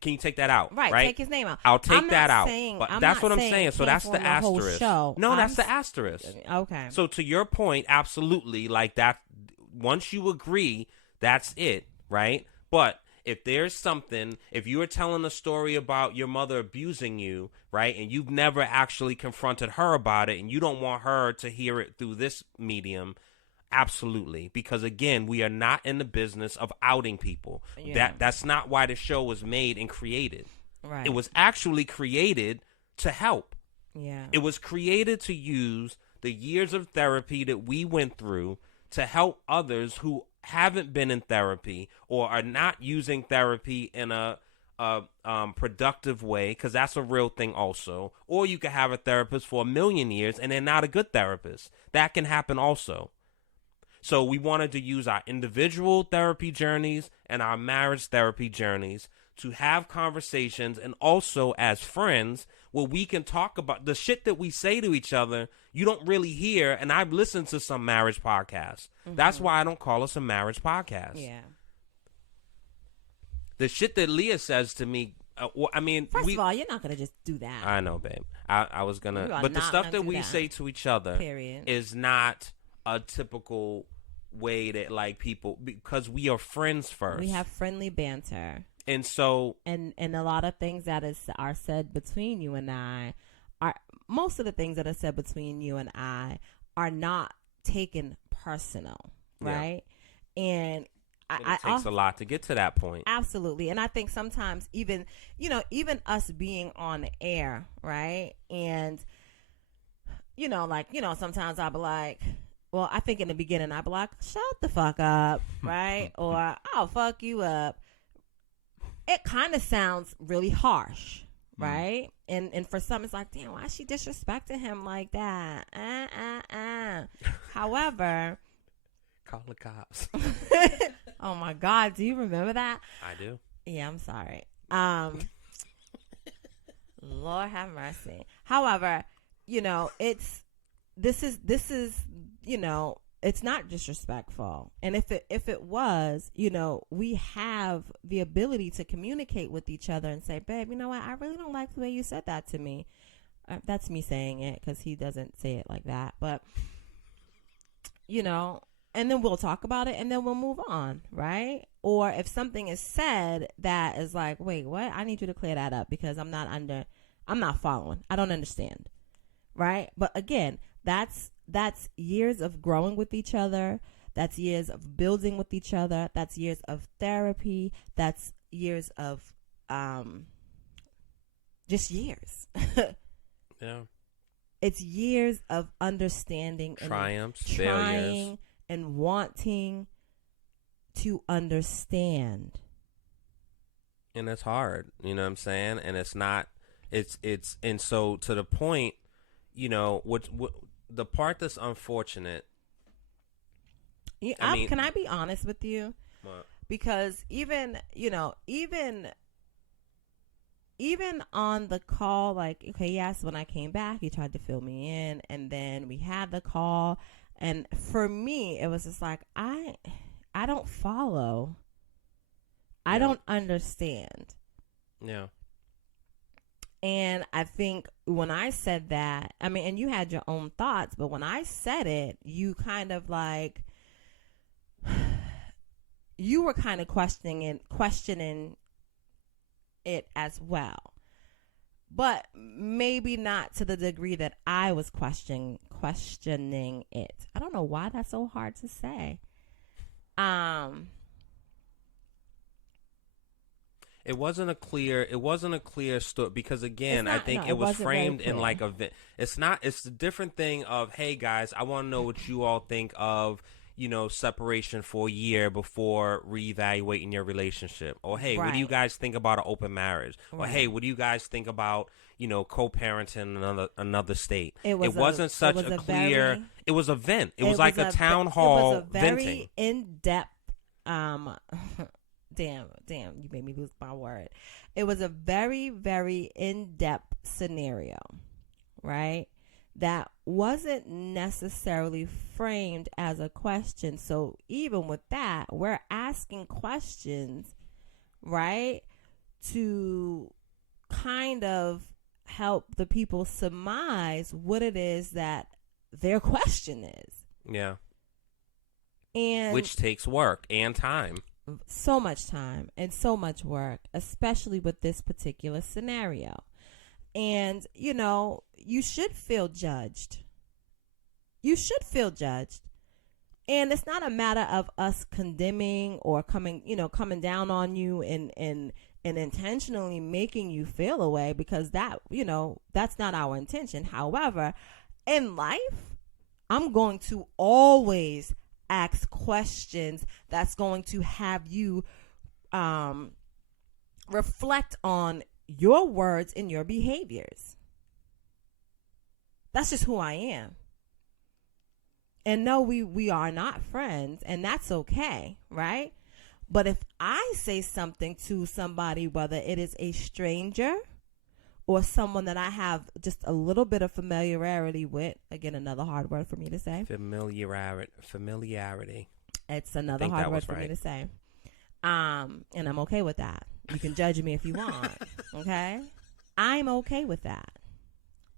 can you take that out? Right, take his name out. I'll take that out. But that's what I'm saying. So that's the asterisk. No, that's the asterisk. Okay. So to your point, absolutely, like that, once you agree, that's it, right? But if there's something, if you were telling a story about your mother abusing you, right, and you've never actually confronted her about it, and you don't want her to hear it through this medium, absolutely, because again, we are not in the business of outing people. Yeah. That's not why the show was made and created. Right. It was actually created to help. Yeah. It was created to use the years of therapy that we went through to help others who haven't been in therapy or are not using therapy in a productive way, because that's a real thing also. Or you could have a therapist for 1,000,000 years and they're not a good therapist. That can happen also. So we wanted to use our individual therapy journeys and our marriage therapy journeys to have conversations, and also as friends where we can talk about the shit that we say to each other you don't really hear. And I've listened to some marriage podcasts. Mm-hmm. That's why I don't call us a marriage podcast. Yeah. The shit that Leah says to me, first of all, you're not going to just do that. I know, babe. I was going to. But the stuff that we say to each other is not a typical way that like people, because we are friends first. We have friendly banter. And so, and a lot of things that are said between you and I most of the things that are said between you and I are not taken personal, right? Yeah. And it takes a lot to get to that point. Absolutely. And I think sometimes even us being on the air, right? And sometimes I'll be like, well, I think in the beginning I'd be like, shut the fuck up, right? Or I'll fuck you up. It kind of sounds really harsh, right? And for some, it's like, damn, why is she disrespecting him like that? However, call the cops. Oh my God, do you remember that? I do. Yeah, I'm sorry. Lord have mercy. However, this is it's not disrespectful. And if it was, we have the ability to communicate with each other and say, babe, you know what? I really don't like the way you said that to me. That's me saying it because he doesn't say it like that. But, and then we'll talk about it and then we'll move on, right? Or if something is said that is like, wait, what? I need you to clear that up because I'm not following. I don't understand, right? But again, that's years of growing with each other. That's years of building with each other. That's years of therapy. That's years of just years. Yeah. It's years of understanding, triumphs, and trying and wanting to understand. And it's hard, you know what I'm saying? And it's not, and so to the point, you know, what the part that's unfortunate. Yeah, I mean- can I be honest with you? What? Because even on the call, like, okay, yes, when I came back, you tried to fill me in, and then we had the call, and for me, it was just like, I don't follow. I Yeah. don't understand. Yeah. And I think when I said that, I mean, and you had your own thoughts, but when I said it, you kind of like, you were kind of questioning it as well. But maybe not to the degree that I was questioning it. I don't know why that's so hard to say. It wasn't a clear story because again, It's I not- think no, it it was wasn't very framed in clear. like it's the different thing of, hey guys, I want to know what you all think of, you know, separation for a year before reevaluating your relationship. Or hey, what do you Right. guys think about an open marriage? Or Right. hey, what do you guys think about, you know, co-parenting in another state? It was wasn't such a clear. It was a vent. It was like a town hall It was a very venting. in-depth. Damn, you made me lose my word. It was a very, very in-depth scenario, right? That wasn't necessarily framed as a question. So even with that, we're asking questions, right, to kind of help the people surmise what it is that their question is. Yeah, And which takes work and time. so much time and so much work, especially with this particular scenario. And, you know, you should feel judged. You should feel judged. And it's not a matter of us condemning or coming down on you and intentionally making you feel away, because that, you know, that's not our intention. However, in life, I'm going to always ask questions that's going to have you reflect on your words and your behaviors. That's just who I am. And no, we are not friends, and that's okay, right? But if I say something to somebody, whether it is a stranger or someone that I have just a little bit of familiarity with, again, another hard word for me to say. Familiarity. It's another think hard that word was for me right. to say. And I'm okay with that. You can judge me if you want, okay? I'm okay with that.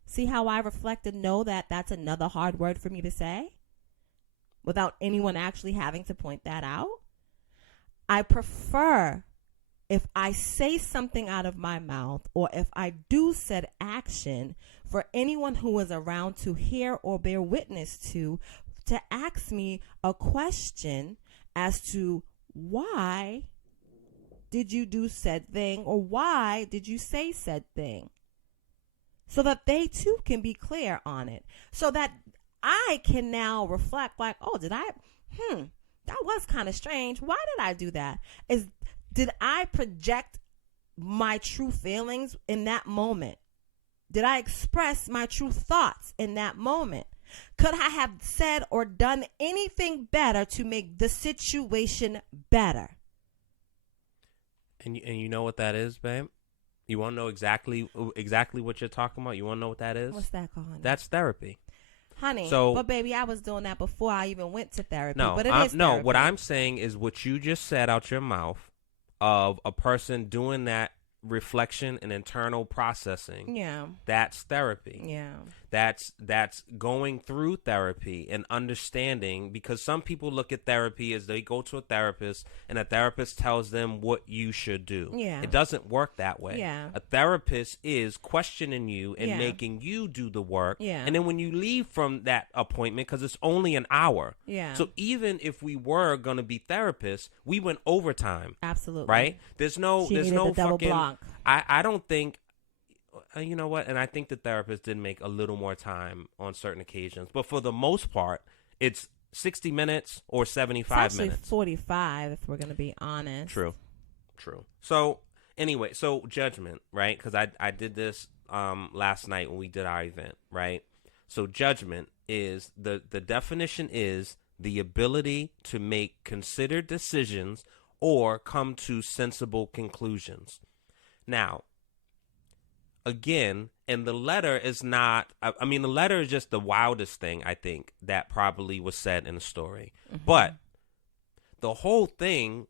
See how I reflect and know that that's another hard word for me to say without anyone actually having to point that out? I prefer, if I say something out of my mouth or if I do said action, for anyone who is around to hear or bear witness to ask me a question as to why did you do said thing or why did you say said thing, so that they too can be clear on it, so that I can now reflect like, oh, that was kind of strange. Why did I do that? Did I project my true feelings in that moment? Did I express my true thoughts in that moment? Could I have said or done anything better to make the situation better? And you know what that is, babe? You want to know exactly what you're talking about? You want to know what that is? What's that called? That's therapy. Honey, So- but baby, I was doing that before I even went to therapy. No, but it is no. therapy. What I'm saying is what you just said out your mouth of a person doing that reflection and internal processing. Yeah. That's therapy. Yeah. That's going through therapy and understanding, because some people look at therapy as they go to a therapist and a therapist tells them what you should do. Yeah. It doesn't work that way. Yeah. A therapist is questioning you and Yeah. making you do the work. Yeah. And then when you leave from that appointment, because it's only an hour. Yeah. So even if we were going to be therapists, we went overtime. Absolutely. Right? There's no She needed the double fucking block. I don't think you know what? And I think the therapist did make a little more time on certain occasions. But for the most part, it's 60 minutes or 75 It's actually minutes. 45 if we're going to be honest. True. So anyway, so judgment, right? Because I did this last night when we did our event, right? So judgment is the definition is the ability to make considered decisions or come to sensible conclusions. Now, again, and the letter is not, I mean, the letter is just the wildest thing, I think, that probably was said in the story. Mm-hmm. But the whole thing,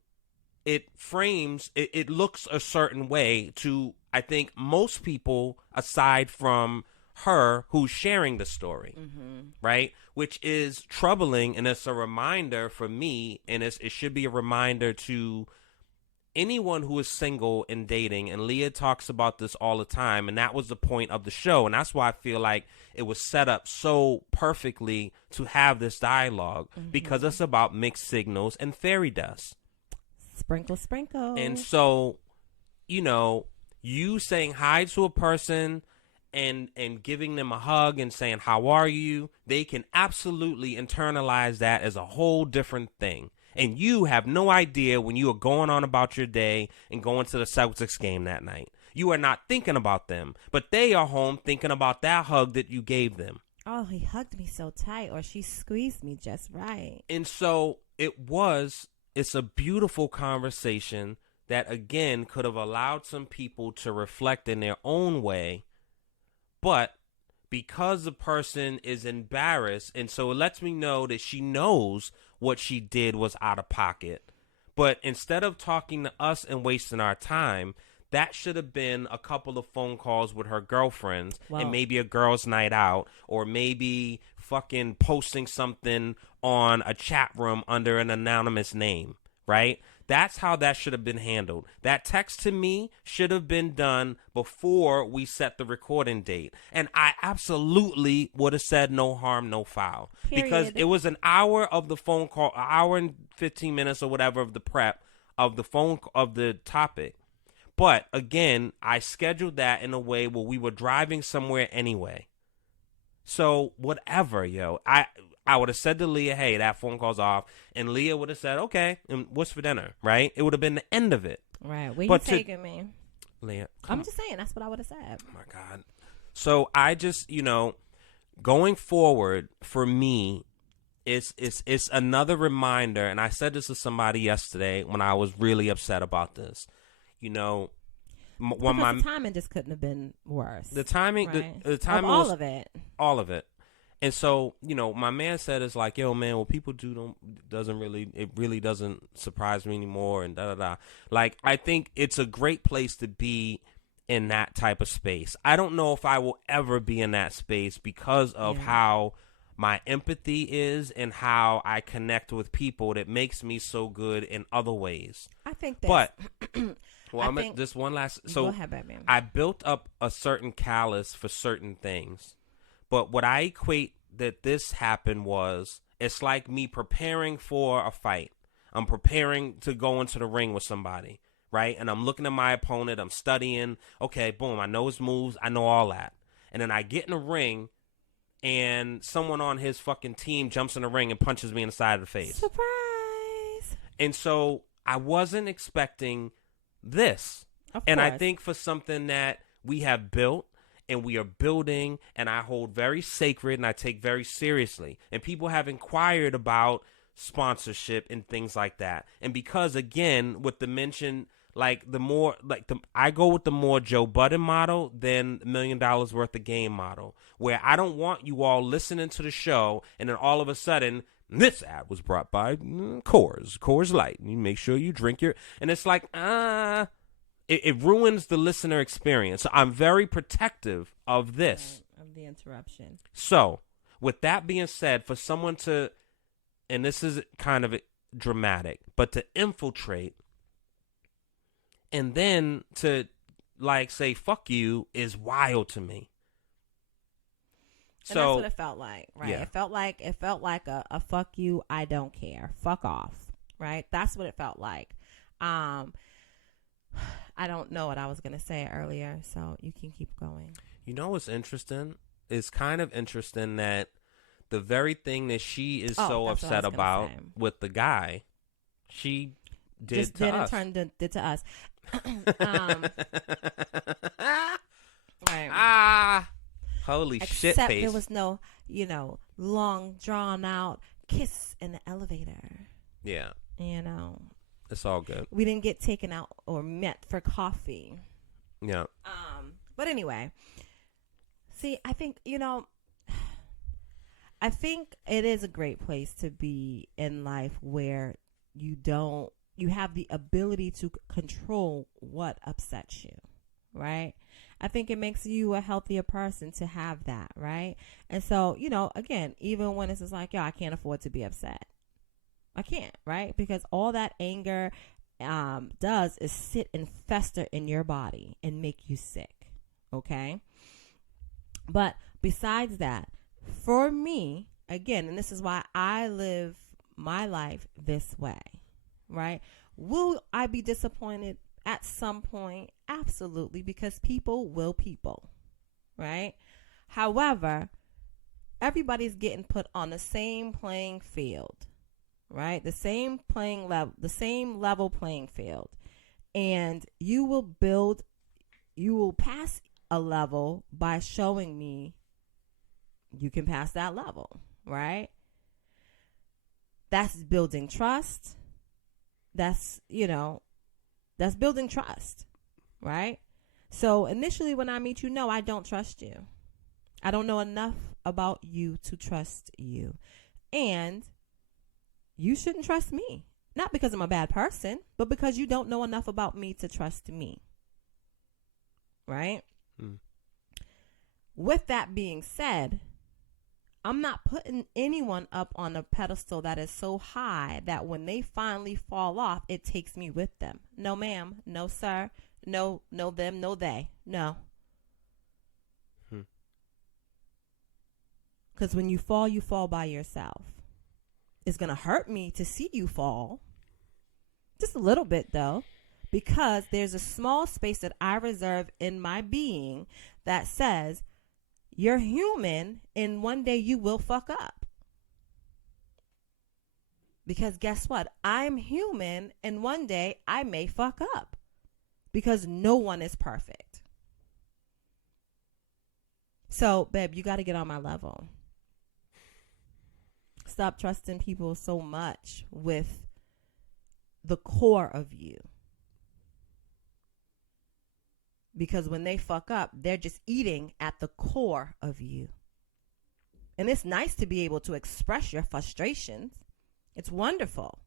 it frames, it looks a certain way to, I think, most people aside from her who's sharing the story, right? Which is troubling, and it's a reminder for me, and it should be a reminder to anyone who is single and dating, and Leah talks about this all the time, and that was the point of the show, and that's why I feel like it was set up so perfectly to have this dialogue, because it's about mixed signals and fairy dust. Sprinkle, sprinkle. And so, you know, you saying hi to a person and giving them a hug and saying, how are you? They can absolutely internalize that as a whole different thing. And you have no idea when you are going on about your day and going to the Celtics game that night. You are not thinking about them, but they are home thinking about that hug that you gave them. Oh, he hugged me so tight, or she squeezed me just right. And so it's a beautiful conversation that, again, could have allowed some people to reflect in their own way. But because the person is embarrassed, and so it lets me know that she knows what she did was out of pocket. But instead of talking to us and wasting our time, that should have been a couple of phone calls with her girlfriends and maybe a girls' night out, or maybe fucking posting something on a chat room under an anonymous name, right? That's how that should have been handled. That text to me should have been done before we set the recording date. And I absolutely would have said no harm, no foul. Period. Because it was an hour of the phone call, an hour and 15 minutes or whatever of the prep of the phone of the topic. But again, I scheduled that in a way where we were driving somewhere anyway. So whatever, yo. I would have said to Leah, hey, that phone call's off. And Leah would have said, okay, and what's for dinner, right? It would have been the end of it. Right. Where But you taking me? Leah, I'm just saying, that's what I would have said. oh my God. So I just, going forward for me, it's another reminder. And I said this to somebody yesterday when I was really upset about this. Because the timing just couldn't have been worse. The timing, right? the timing of was all of it. And so, my man said, it's like, yo, man, what people do it really doesn't surprise me anymore, and da-da-da. Like, I think it's a great place to be in that type of space. I don't know if I will ever be in that space because of how my empathy is and how I connect with people that makes me so good in other ways. I think that. But, well, just one last. So go ahead, Batman. I built up a certain callus for certain things. But what I equate that this happened was, it's like me preparing for a fight. I'm preparing to go into the ring with somebody, right? And I'm looking at my opponent. I'm studying. Okay, boom, I know his moves. I know all that. And then I get in the ring, and someone on his fucking team jumps in the ring and punches me in the side of the face. Surprise! And so I wasn't expecting this. And I think for something that we have built, and we are building, and I hold very sacred and I take very seriously. And people have inquired about sponsorship and things like that. And because, again, with the mention, I go with the more Joe Budden model than $1 million worth of game model, where I don't want you all listening to the show and then all of a sudden, this ad was brought by Coors Light. You make sure you drink and it's like, It ruins the listener experience. So I'm very protective of this. Right, of the interruption. So, with that being said, for someone to, and this is kind of dramatic, but to infiltrate and then to, say, fuck you is wild to me. And that's what it felt like, right? Yeah. It felt like a fuck you, I don't care. Fuck off, right? That's what it felt like. I don't know what I was going to say earlier, so you can keep going. You know what's interesting? It's kind of interesting that the very thing that she is so upset about with the guy, she did just to us. Did to us. Right. Holy shit Except face. there was no, long drawn out kiss in the elevator. Yeah, it's all good. We didn't get taken out or met for coffee. Yeah. But anyway, see, I think, I think it is a great place to be in life where you have the ability to control what upsets you, right? I think it makes you a healthier person to have that, right? And so, again, even when it's just like, yo, I can't afford to be upset. I can't, right? Because all that anger does is sit and fester in your body and make you sick, okay? But besides that, for me, again, and this is why I live my life this way, right? Will I be disappointed at some point? Absolutely, because people will people, right? However, everybody's getting put on the same playing field, right? The same level playing field. And you will pass a level by showing me you can pass that level, right? That's building trust. That's building trust, right? So initially when I meet you, no, I don't trust you. I don't know enough about you to trust you. And you shouldn't trust me. Not because I'm a bad person, but because you don't know enough about me to trust me. Right? With that being said, I'm not putting anyone up on a pedestal that is so high that when they finally fall off, it takes me with them. No, ma'am. No, sir. No, them. No, they. No. Because when you fall by yourself. It's going to hurt me to see you fall. Just a little bit, though. Because there's a small space that I reserve in my being that says, you're human and one day you will fuck up. Because guess what? I'm human and one day I may fuck up. Because no one is perfect. So, babe, you got to get on my level. Stop trusting people so much with the core of you. Because when they fuck up, they're just eating at the core of you. And it's nice to be able to express your frustrations. It's wonderful.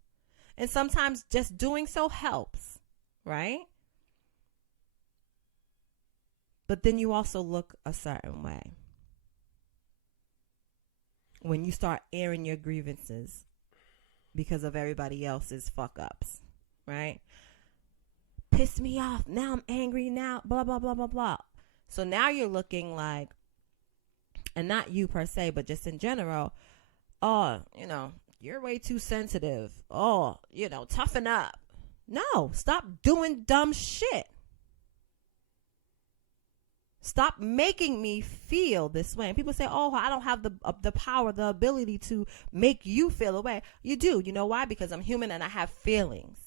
And sometimes just doing so helps, right? But then you also look a certain way. When you start airing your grievances because of everybody else's fuck ups, right? Piss me off. Now I'm angry now. Blah, blah, blah, blah, blah. So now you're looking like, and not you per se, but just in general, oh, you're way too sensitive. Oh, toughen up. No, stop doing dumb shit. Stop making me feel this way. And people say, oh, I don't have the power, the ability to make you feel a way. You do. You know why? Because I'm human and I have feelings.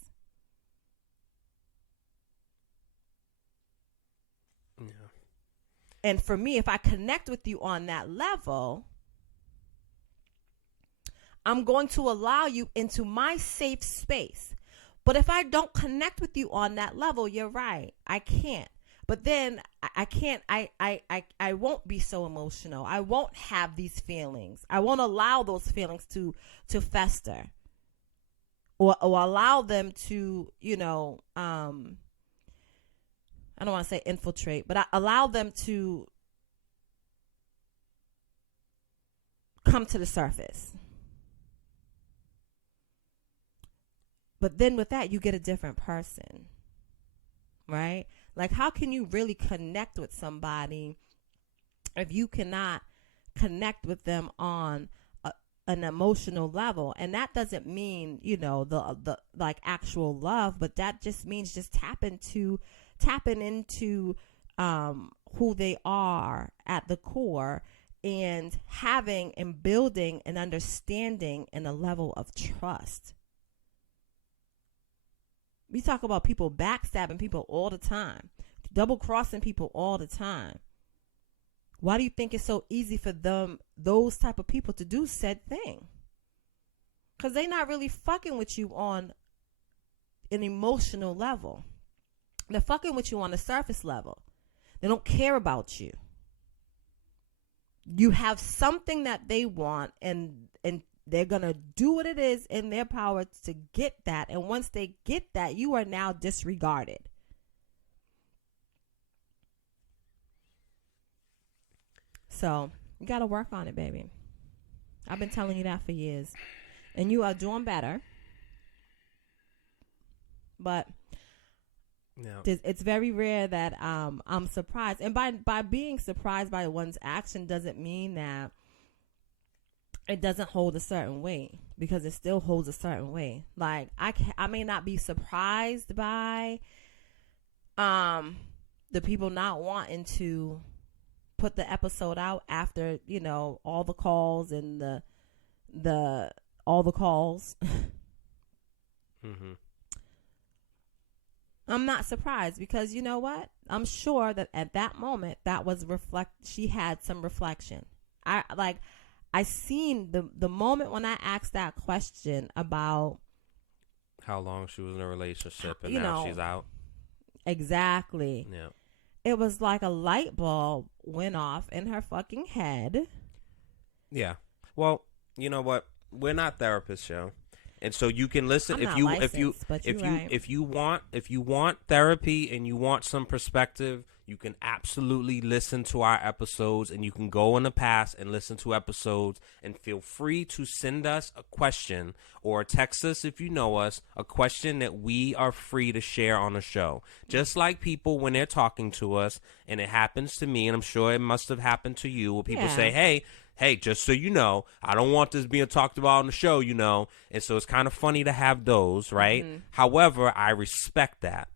Yeah. And for me, if I connect with you on that level, I'm going to allow you into my safe space. But if I don't connect with you on that level, you're right. I can't. But then I can't, I won't be so emotional. I won't have these feelings. I won't allow those feelings to fester or allow them to, I don't want to say infiltrate, but I allow them to come to the surface. But then with that, you get a different person, right? Like, how can you really connect with somebody if you cannot connect with them on an emotional level? And that doesn't mean, the like actual love, but that just means just tapping into who they are at the core and having and building an understanding and a level of trust. We talk about people backstabbing people all the time, double-crossing people all the time. Why do you think it's so easy for those type of people to do said thing? Because they're not really fucking with you on an emotional level. They're fucking with you on a surface level. They don't care about you. You have something that they want, and they're going to do what it is in their power to get that. And once they get that, you are now disregarded. So you got to work on it, baby. I've been telling you that for years. And you are doing better. But it's very rare that I'm surprised. And by being surprised by one's action doesn't mean that it doesn't hold a certain weight, because it still holds a certain weight. Like, I may not be surprised by the people not wanting to put the episode out after, you know, all the calls and all the calls. Mm-hmm. I'm not surprised, because you know what? I'm sure that at that moment that was she had some reflection. I seen the moment when I asked that question about how long she was in a relationship and you now know, she's out. Exactly. Yeah. It was like a light bulb went off in her fucking head. Yeah. Well, you know what? We're not therapists, yo. And so you can listen I'm if not you licensed, if you want therapy and you want some perspective, you can absolutely listen to our episodes, and you can go in the past and listen to episodes, and feel free to send us a question or text us if you know us, a question that we are free to share on the show. Just like people when they're talking to us, and it happens to me, and I'm sure it must have happened to you, where people say, hey, just so you know, I don't want this being talked about on the show, you know. And so it's kind of funny to have those, right? Mm-hmm. However, I respect that.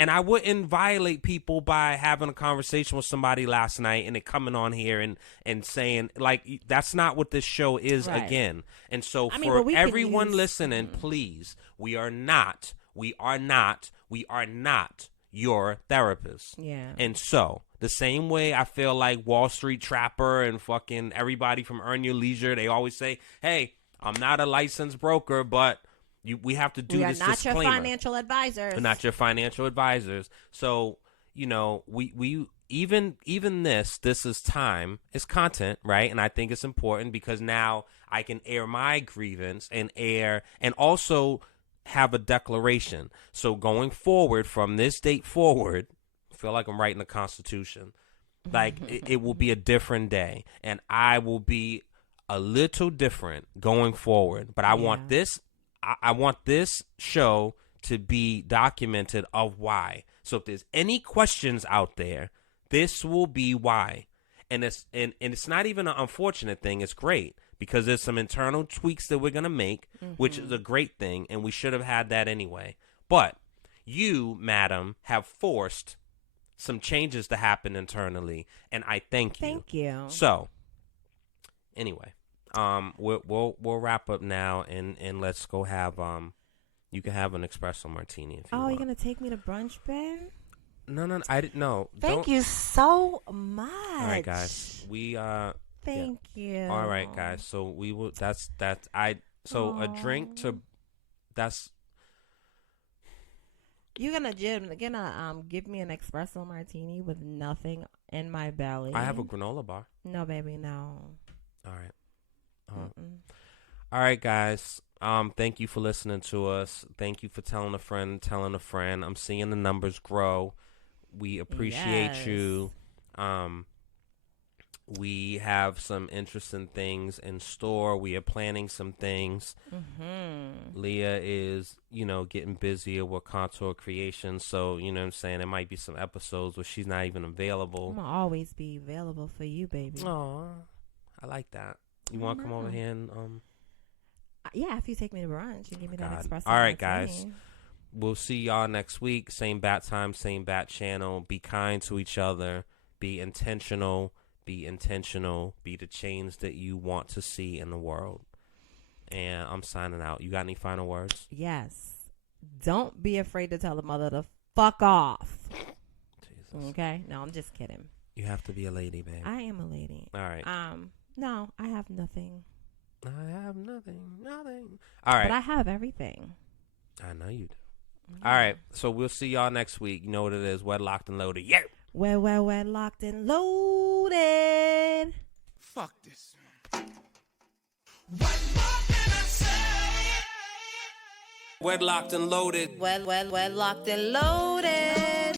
And I wouldn't violate people by having a conversation with somebody last night and it coming on here and saying, like, that's not what this show is again. And so for everyone listening, please, we are not your therapist. Yeah. And so the same way I feel like Wall Street Trapper and fucking everybody from Earn Your Leisure, they always say, hey, I'm not a licensed broker, but we have to do this disclaimer. We are not your financial advisors. We're not your financial advisors. So, you know, we even this is time, it's content, right? And I think it's important because now I can air my grievance and also have a declaration. So going forward, from this date forward, I feel like I'm writing the Constitution. Like it will be a different day, and I will be a little different going forward. But I want this. I want this show to be documented of why. So if there's any questions out there, this will be why. And it's not even an unfortunate thing. It's great because there's some internal tweaks that we're going to make, which is a great thing. And we should have had that anyway. But you, madam, have forced some changes to happen internally. And I thank you. Thank you. So anyway. We'll wrap up now and let's go have you can have an espresso martini if you want. You're gonna take me to brunch, babe? No, I didn't know. Thank you so much. All right, guys. Thank you. All right, guys. So we will. That's a drink to. That's. You're gonna give me an espresso martini with nothing in my belly. I have a granola bar. No, baby, no. All right. All right, guys. Thank you for listening to us. Thank you for telling a friend. I'm seeing the numbers grow. We appreciate you. We have some interesting things in store. We are planning some things. Leah is, getting busier with Contour Creations. So, you know what I'm saying? There might be some episodes where she's not even available. I'm going to always be available for you, baby. Oh, I like that. You want to come over here and yeah, if you take me to brunch and give me that espresso. All right, guys. We'll see y'all next week. Same bat time, same bat channel. Be kind to each other. Be intentional. Be the change that you want to see in the world. And I'm signing out. You got any final words? Yes. Don't be afraid to tell the mother to fuck off. Jesus. Okay? No, I'm just kidding. You have to be a lady, babe. I am a lady. All right. No, I have nothing. I have nothing. All right. But I have everything. I know you do. All right. So we'll see y'all next week. You know what it is. Wedlocked and loaded. Yeah. Wedlocked and loaded. Fuck this. Wedlocked and loaded. Wedlocked and loaded.